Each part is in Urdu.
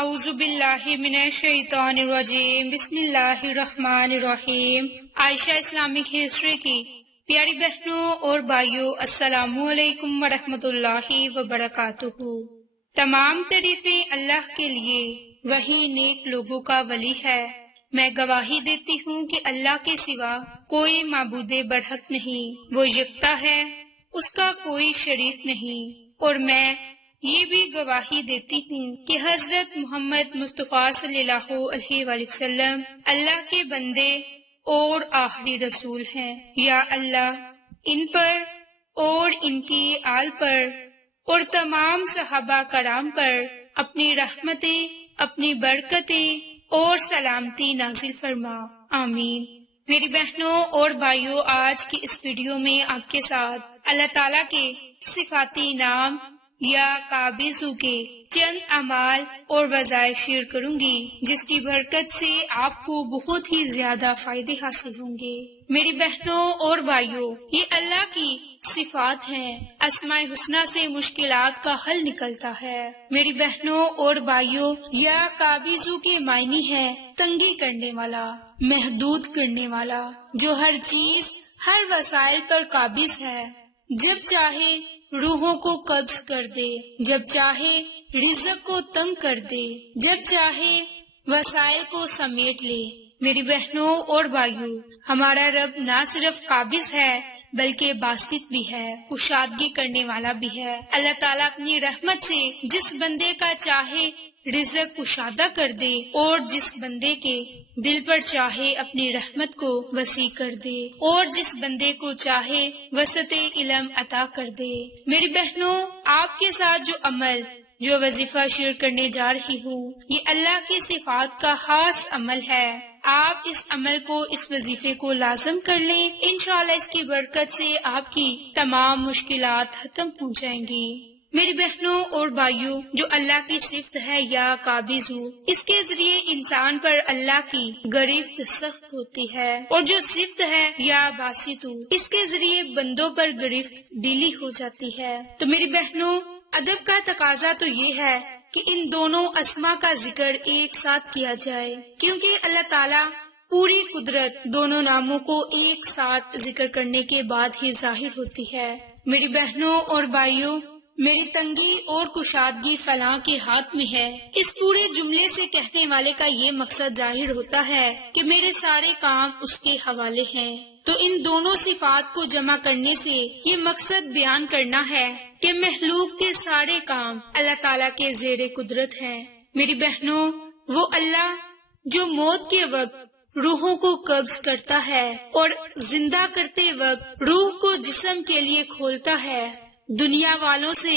اعوذ باللہ من الشیطان الرجیم، بسم اللہ الرحمن الرحیم۔ عائشہ اسلامک ہسٹری کی پیاری بہنوں اور بھائیوں، السلام علیکم ورحمۃ اللہ وبرکاتہ۔ تمام تعریفیں اللہ کے لیے، وہی نیک لوگوں کا ولی ہے۔ میں گواہی دیتی ہوں کہ اللہ کے سوا کوئی معبود برحق نہیں، وہ یکتا ہے، اس کا کوئی شریک نہیں۔ اور میں یہ بھی گواہی دیتی ہوں کہ حضرت محمد مصطفیٰ صلی اللہ علیہ وآلہ وسلم اللہ کے بندے اور آخری رسول ہیں۔ یا اللہ ان پر اور ان کی آل پر اور تمام صحابہ کرام پر اپنی رحمتیں، اپنی برکتیں اور سلامتی نازل فرما، آمین۔ میری بہنوں اور بھائیوں، آج کی اس ویڈیو میں آپ کے ساتھ اللہ تعالیٰ کے صفاتی نام یا قابضوں کے چند اعمال اور وظائف شیئر کروں گی، جس کی برکت سے آپ کو بہت ہی زیادہ فائدے حاصل ہوں گے۔ میری بہنوں اور بھائیوں، یہ اللہ کی صفات ہیں، اسماء حسنی سے مشکلات کا حل نکلتا ہے۔ میری بہنوں اور بھائیوں، یا قابضوں کے معنی ہے تنگی کرنے والا، محدود کرنے والا، جو ہر چیز، ہر وسائل پر قابض ہے، جب چاہے روحوں کو قبض کر دے، جب چاہے رزق کو تنگ کر دے، جب چاہے وسائل کو سمیٹ لے۔ میری بہنوں اور بھائیوں، ہمارا رب نہ صرف قابض ہے بلکہ باسط بھی ہے، کشادگی کرنے والا بھی ہے۔ اللہ تعالیٰ اپنی رحمت سے جس بندے کا چاہے رزق کشادہ کر دے اور جس بندے کے دل پر چاہے اپنی رحمت کو وسیع کر دے اور جس بندے کو چاہے وسعت علم عطا کر دے۔ میری بہنوں، آپ کے ساتھ جو عمل، جو وظیفہ شیئر کرنے جا رہی ہوں، یہ اللہ کی صفات کا خاص عمل ہے۔ آپ اس عمل کو، اس وظیفے کو لازم کر لیں، انشاءاللہ اس کی برکت سے آپ کی تمام مشکلات ختم ہو جائیں گی۔ میری بہنوں اور بھائیوں، جو اللہ کی صفت ہے یا قابض ہو، اس کے ذریعے انسان پر اللہ کی گرفت سخت ہوتی ہے، اور جو صفت ہے یا باسط ہو، اس کے ذریعے بندوں پر گرفت ڈھیلی ہو جاتی ہے۔ تو میری بہنوں، ادب کا تقاضا تو یہ ہے کہ ان دونوں اسما کا ذکر ایک ساتھ کیا جائے، کیونکہ اللہ تعالیٰ پوری قدرت دونوں ناموں کو ایک ساتھ ذکر کرنے کے بعد ہی ظاہر ہوتی ہے۔ میری بہنوں اور بھائیوں، میری تنگی اور کشادگی فلاں کے ہاتھ میں ہے، اس پورے جملے سے کہنے والے کا یہ مقصد ظاہر ہوتا ہے کہ میرے سارے کام اس کے حوالے ہیں۔ تو ان دونوں صفات کو جمع کرنے سے یہ مقصد بیان کرنا ہے کہ مخلوق کے سارے کام اللہ تعالیٰ کے زیر قدرت ہیں۔ میری بہنوں، وہ اللہ جو موت کے وقت روحوں کو قبض کرتا ہے اور زندہ کرتے وقت روح کو جسم کے لیے کھولتا ہے، دنیا والوں سے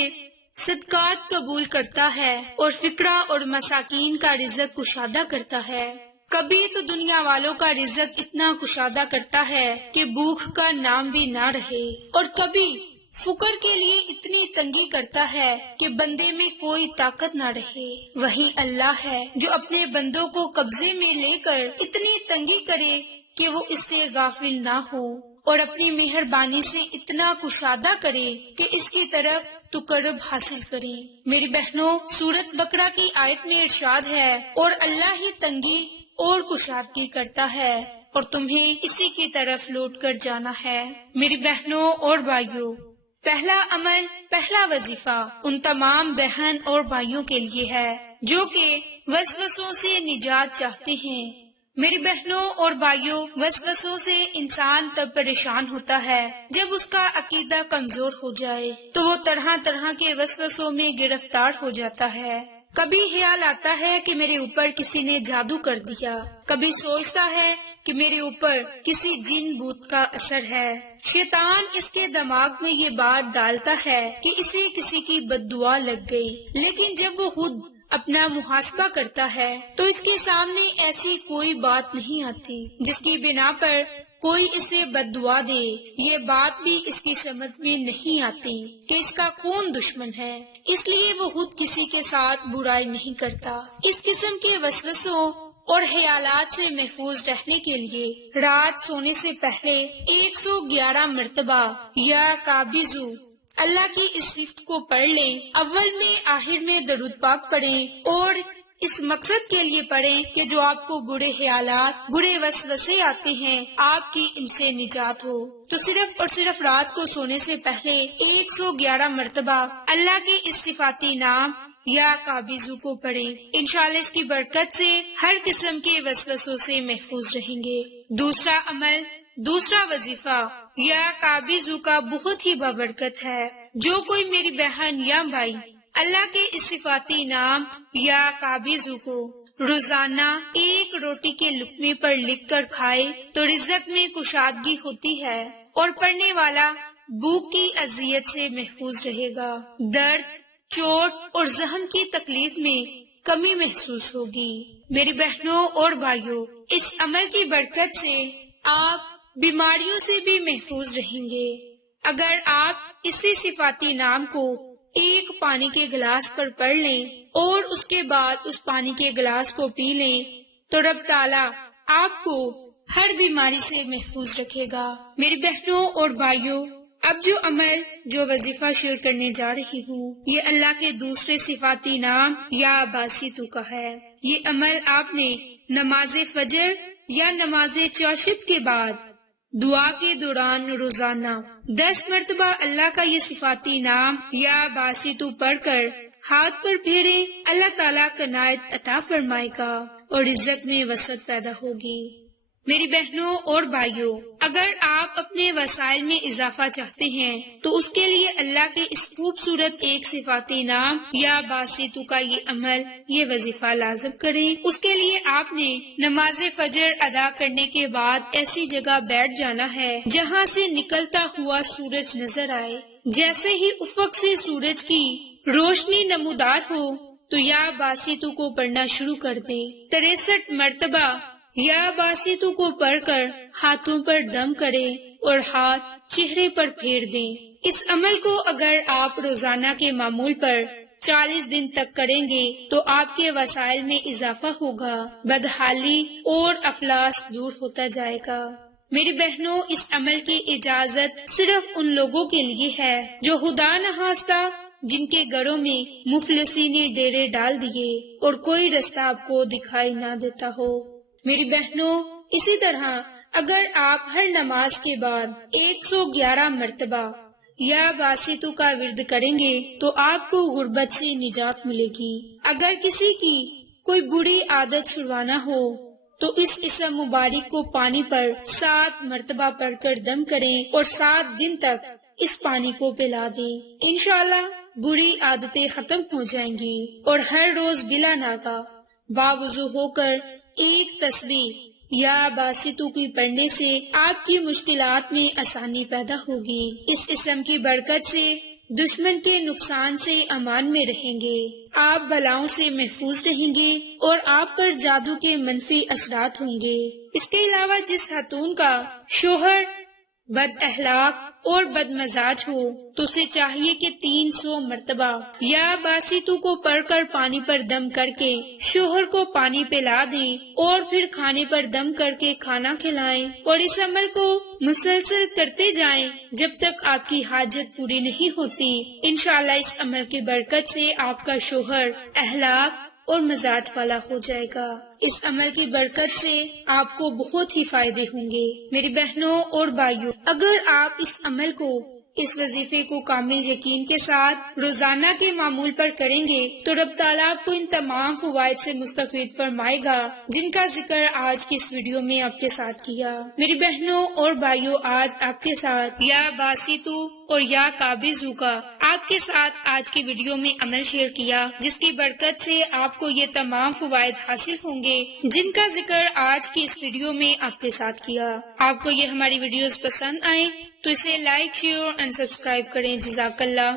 صدقات قبول کرتا ہے اور فقراء اور مساکین کا رزق کشادہ کرتا ہے۔ کبھی تو دنیا والوں کا رزق اتنا کشادہ کرتا ہے کہ بھوک کا نام بھی نہ رہے، اور کبھی فقر کے لیے اتنی تنگی کرتا ہے کہ بندے میں کوئی طاقت نہ رہے۔ وہی اللہ ہے جو اپنے بندوں کو قبضے میں لے کر اتنی تنگی کرے کہ وہ اس سے غافل نہ ہو، اور اپنی مہربانی سے اتنا کشادہ کرے کہ اس کی طرف تقرب حاصل کریں۔ میری بہنوں، سورۃ بقرہ کی آیت میں ارشاد ہے، اور اللہ ہی تنگی اور کشادگی کرتا ہے اور تمہیں اسی کی طرف لوٹ کر جانا ہے۔ میری بہنوں اور بھائیوں، پہلا عمل، پہلا وظیفہ ان تمام بہن اور بھائیوں کے لیے ہے جو کہ وسوسوں سے نجات چاہتے ہیں۔ میری بہنوں اور بھائیوں، وسوسوں سے انسان تب پریشان ہوتا ہے جب اس کا عقیدہ کمزور ہو جائے، تو وہ طرح طرح کے وسوسوں میں گرفتار ہو جاتا ہے۔ کبھی خیال آتا ہے کہ میرے اوپر کسی نے جادو کر دیا، کبھی سوچتا ہے کہ میرے اوپر کسی جن بوت کا اثر ہے۔ شیطان اس کے دماغ میں یہ بات ڈالتا ہے کہ اسے کسی کی بد دعا لگ گئی، لیکن جب وہ خود اپنا محاسبہ کرتا ہے تو اس کے سامنے ایسی کوئی بات نہیں آتی جس کی بنا پر کوئی اسے بد دعا دے۔ یہ بات بھی اس کی سمجھ میں نہیں آتی کہ اس کا کون دشمن ہے، اس لیے وہ خود کسی کے ساتھ برائی نہیں کرتا۔ اس قسم کے وسوسوں اور خیالات سے محفوظ رہنے کے لیے رات سونے سے پہلے 111 مرتبہ یا قابضو اللہ کی اس صفت کو پڑھ لیں، اول میں آخر میں درود پاک پڑھیں اور اس مقصد کے لیے پڑھیں کہ جو آپ کو برے خیالات، برے وسوسے آتے ہیں، آپ کی ان سے نجات ہو۔ تو صرف اور صرف رات کو سونے سے پہلے 111 مرتبہ اللہ کے اس صفاتی نام یا قابضو کو پڑھیں۔ انشاءاللہ اس کی برکت سے ہر قسم کے وسوسوں سے محفوظ رہیں گے۔ دوسرا عمل، دوسرا وظیفہ یا قابضو کا بہت ہی بابرکت ہے۔ جو کوئی میری بہن یا بھائی اللہ کے اس صفاتی نام یا قابضو کو روزانہ ایک روٹی کے لقمے پر لکھ کر کھائے تو رزق میں کشادگی ہوتی ہے اور پڑھنے والا بھوک کی اذیت سے محفوظ رہے گا، درد، چوٹ اور زخم کی تکلیف میں کمی محسوس ہوگی۔ میری بہنوں اور بھائیوں، اس عمل کی برکت سے آپ بیماریوں سے بھی محفوظ رہیں گے۔ اگر آپ اسی صفاتی نام کو ایک پانی کے گلاس پر پڑھ لیں اور اس کے بعد اس پانی کے گلاس کو پی لیں تو رب تعالیٰ آپ کو ہر بیماری سے محفوظ رکھے گا۔ میری بہنوں اور بھائیوں، اب جو عمل، جو وظیفہ شیئر کرنے جا رہی ہوں، یہ اللہ کے دوسرے صفاتی نام یا باسطو کا ہے۔ یہ عمل آپ نے نماز فجر یا نماز چاشت کے بعد دعا کے دوران روزانہ 10 مرتبہ اللہ کا یہ صفاتی نام یا باسطو پڑھ کر ہاتھ پر پھیرے، اللہ تعالیٰ عنایت عطا فرمائے گا اور رزق میں وسعت پیدا ہوگی۔ میری بہنوں اور بھائیوں، اگر آپ اپنے وسائل میں اضافہ چاہتے ہیں تو اس کے لیے اللہ کے اس خوبصورت ایک صفاتی نام یا باسطو کا یہ عمل، یہ وظیفہ لازم کریں۔ اس کے لیے آپ نے نماز فجر ادا کرنے کے بعد ایسی جگہ بیٹھ جانا ہے جہاں سے نکلتا ہوا سورج نظر آئے۔ جیسے ہی افق سے سورج کی روشنی نمودار ہو تو یا باسطو کو پڑھنا شروع کر دیں۔ 63 مرتبہ یا باسطو کو پڑھ کر ہاتھوں پر دم کریں اور ہاتھ چہرے پر پھیر دیں۔ اس عمل کو اگر آپ روزانہ کے معمول پر 40 دن تک کریں گے تو آپ کے وسائل میں اضافہ ہوگا، بدحالی اور افلاس دور ہوتا جائے گا۔ میری بہنوں، اس عمل کی اجازت صرف ان لوگوں کے لیے ہے جو خدا نخواستہ جن کے گھروں میں مفلسی نے ڈیرے ڈال دیے اور کوئی رستہ آپ کو دکھائی نہ دیتا ہو۔ میری بہنوں، اسی طرح اگر آپ ہر نماز کے بعد 111 مرتبہ یا باسطو کا ورد کریں گے تو آپ کو غربت سے نجات ملے گی۔ اگر کسی کی کوئی بری عادت چھڑوانا ہو تو اس اسم مبارک کو پانی پر 7 مرتبہ پڑھ کر دم کریں اور 7 دن تک اس پانی کو پلا دیں۔ انشاءاللہ بری عادتیں ختم ہو جائیں گی اور ہر روز بلا ناغہ باوضو ہو کر ایک تسبیح یا باسطو کی پڑھنے سے آپ کی مشکلات میں آسانی پیدا ہوگی۔ اس اسم کی برکت سے دشمن کے نقصان سے امان میں رہیں گے، آپ بلاؤں سے محفوظ رہیں گے اور آپ پر جادو کے منفی اثرات ہوں گے۔ اس کے علاوہ جس خاتون کا شوہر بد اخلاق اور بد مزاج ہو تو اسے چاہیے کہ 300 مرتبہ یا باسطو کو پڑھ کر پانی پر دم کر کے شوہر کو پانی پلا دیں اور پھر کھانے پر دم کر کے کھانا کھلائیں اور اس عمل کو مسلسل کرتے جائیں جب تک آپ کی حاجت پوری نہیں ہوتی۔ انشاءاللہ اس عمل کی برکت سے آپ کا شوہر اخلاق اور مزاج والا ہو جائے گا۔ اس عمل کی برکت سے آپ کو بہت ہی فائدے ہوں گے۔ میری بہنوں اور بھائیوں، اگر آپ اس عمل کو، اس وظیفے کو کامل یقین کے ساتھ روزانہ کے معمول پر کریں گے تو رب تعالیٰ آپ کو ان تمام فوائد سے مستفید فرمائے گا جن کا ذکر آج کی اس ویڈیو میں آپ کے ساتھ کیا۔ میری بہنوں اور بھائیوں، آج آپ کے ساتھ یا باسطو اور یا قابضو کا آپ کے ساتھ آج کی ویڈیو میں عمل شیئر کیا جس کی برکت سے آپ کو یہ تمام فوائد حاصل ہوں گے جن کا ذکر آج کی اس ویڈیو میں آپ کے ساتھ کیا۔ آپ کو یہ ہماری ویڈیوز پسند آئیں تو اسے لائک، شیئر اور سبسکرائب کریں۔ جزاک اللہ۔